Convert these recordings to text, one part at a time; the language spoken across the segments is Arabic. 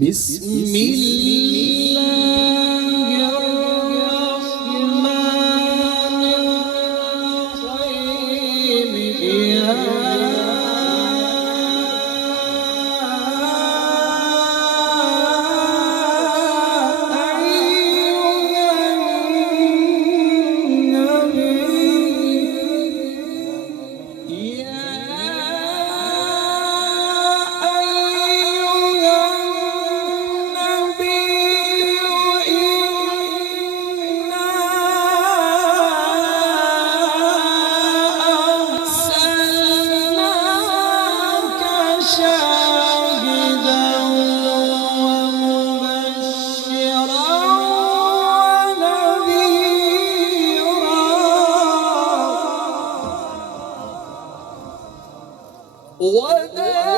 بسم الله الرحمن الرحيم يا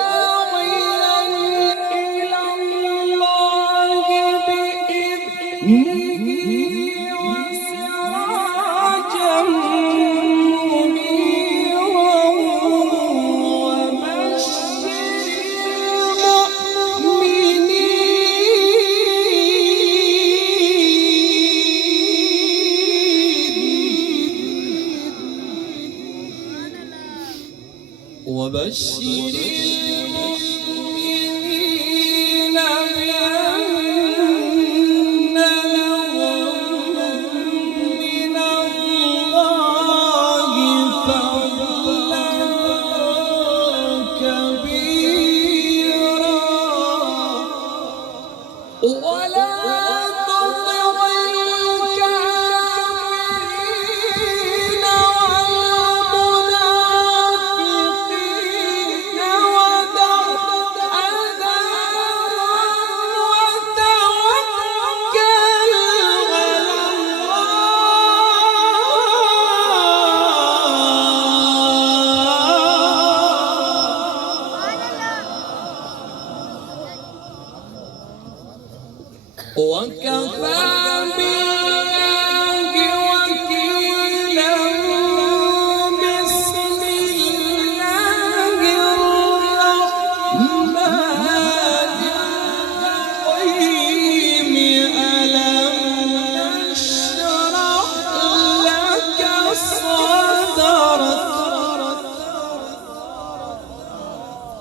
وداعيا إلى الله بإذنه وسراجا منيرا وبشر المؤمنين وبشر المؤمنين بأن لهم من الله فضلا كبيرا وكفى بالله وكيلا بسم الله الرحمن الرحيم ألم نشرح لك صدرك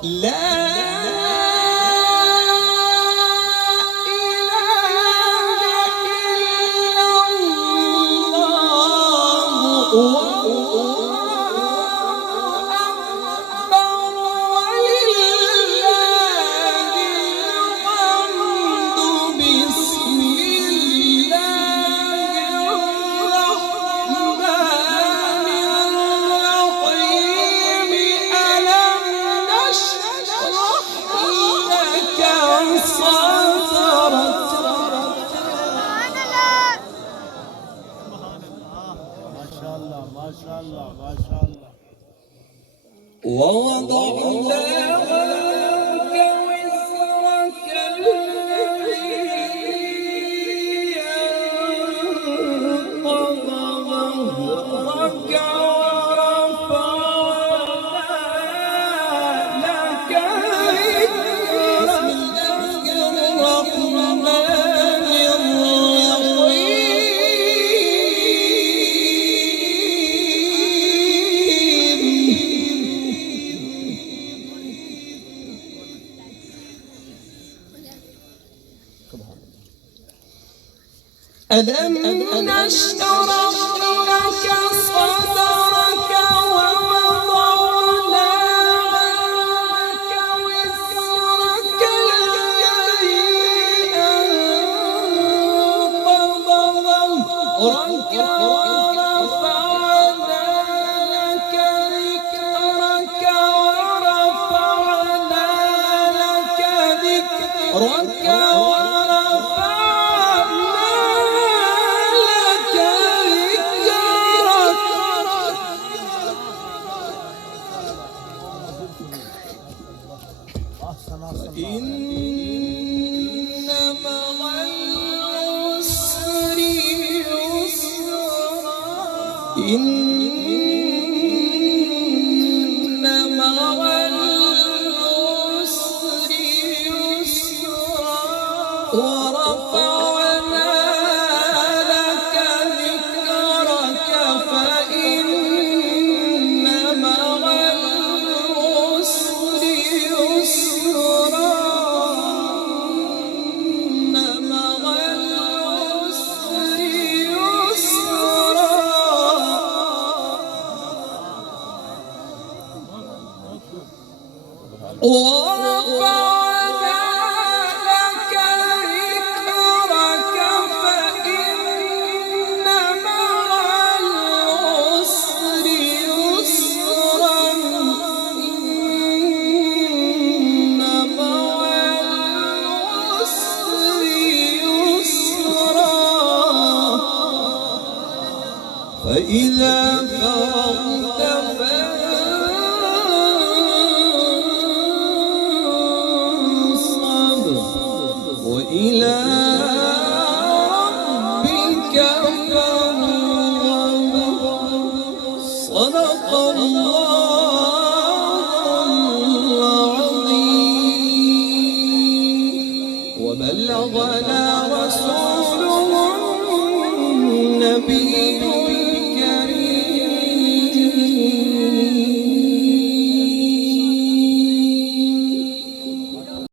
لا ما شاء الله ما شاء الله. ووضعنا عنك وزرك الذي أنقض ظهرك ورفعنا لك ذكرك. بسم الله الرحمن ألم نشرح لك صدرك ووضعنا عنك وزرك الذي أنقض ظهرك ورفعنا لك ذكرك إن مع العسر يسرا إن مع العسر يسرا ورفعنا لك ذكرك فإن مع العسر يسرا ورفعنا لك ذكرك فإن مع العسر يسرا إن مع العسر يسرا فإذا فرغت وإلى ربك فارغب. صدق الله العظيم. وبلغنا رسوله النبي